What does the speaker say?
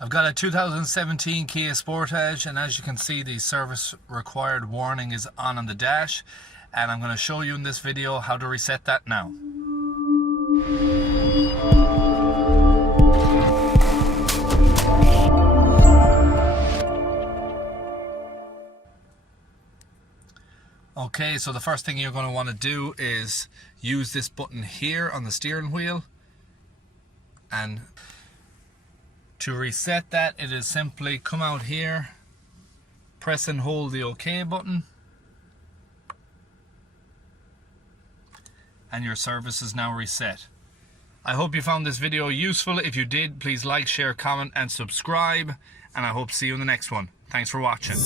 I've got a 2017 Kia Sportage, and as you can see, the service required warning is on the dash, and I'm going to show you in this video how to reset that now. Okay, so the first thing you're going to want to do is use this button here on the steering wheel, and to reset that, it is simply come out here, press and hold the OK button, and your service is now reset. I hope you found this video useful. If you did, please like, share, comment and subscribe, and I hope to see you in the next one. Thanks for watching.